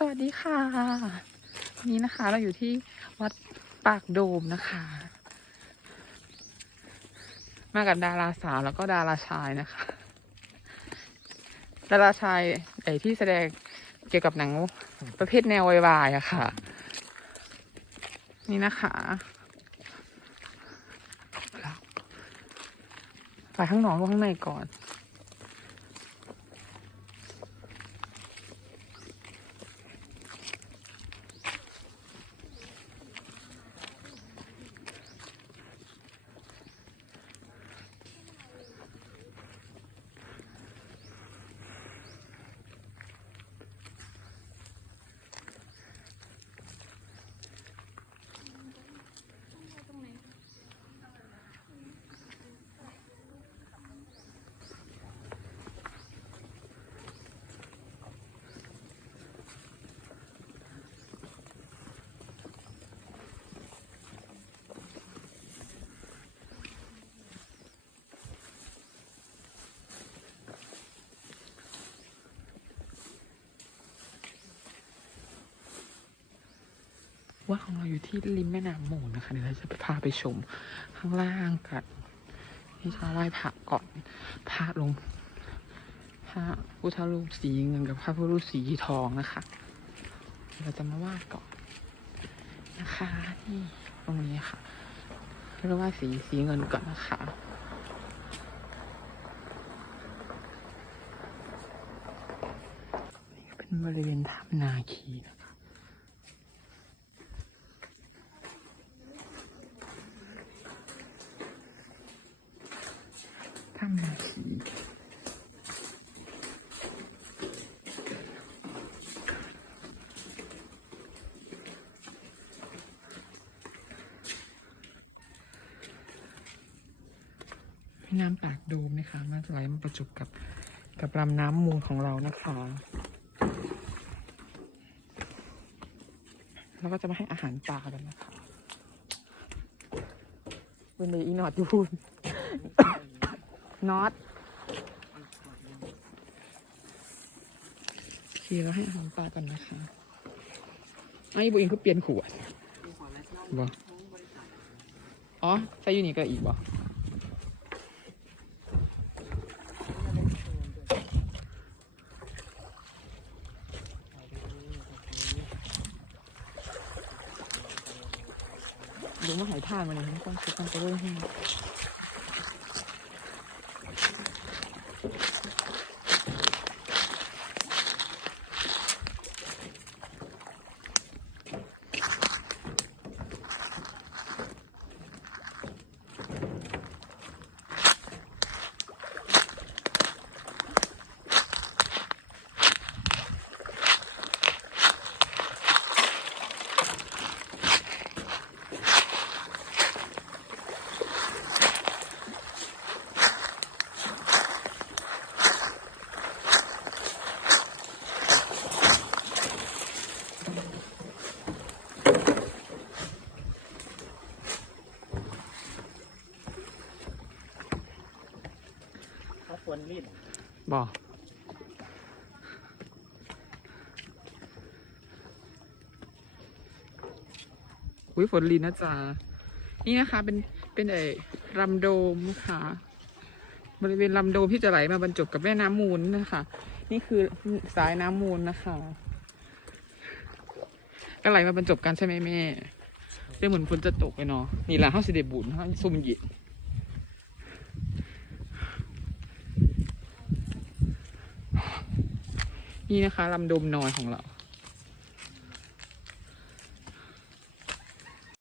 สวัสดีค่ะวันนี้นะคะเราอยู่ที่วัดปากโดมนะคะ มากับดาราสาวแล้วก็ดาราชายนะคะ ดาราชายไอที่แสดงเกี่ยวกับหนังประเภทแนววายๆอะค่ะ นี่นะคะไปข้างนอกข้างในก่อน ว่าของเราอยู่ที่ริมแม่น้ำมูลนะคะ เดี๋ยวเราจะไปพาไปชมข้างล่างกันที่จะไหว้พระก่อนพระลงพระพุทธรูปสีเงินกับพระพุทธรูปสีทองนะคะเดี๋ยวเราจะมาไหว้ก่อนนะคะนี่ตรงนี้ค่ะเรียกว่าสีสีเงินก่อนนะคะนี่ก็เป็นบริเวณถ้ำนาคีนะ 5นาทีแม่น้ำปากโดมนะคะมันจะไหลมาประจบกับกับลำน้ำมูลของเรานะคะแล้วก็จะมาให้อาหารปลากันนะคะเป็นเลยอีนอดยูน น็อตโอเคเราให้อาหารปลากันนะคะไอ้บุอิงเขาเปลี่ยนขวดบ่อ๋อใส่อยู่นี่ก็อีกบ่ดูมาหายท่านมาเลยไม่ต้องคิดมันจะเรื่อยให้ เขาควรรีดบ่อุ้ยฝนลีนนะจ๊ะนี่นะคะเป็นเป็นไอ้ลำโดมค่ะ บริเวณลำโดมที่จะไหลมาบรรจบกับแม่น้ำมูลนะคะ นี่คือสายน้ำมูลนะคะ ก็ไหลมาบรรจบกันใช่ไหมแม่เป็นเหมือนฝนจะตกเลยเนาะนี่แหละห้าสิเดบุญห้าซุ่มเย็น นี่นะคะลำดมนอยของเรา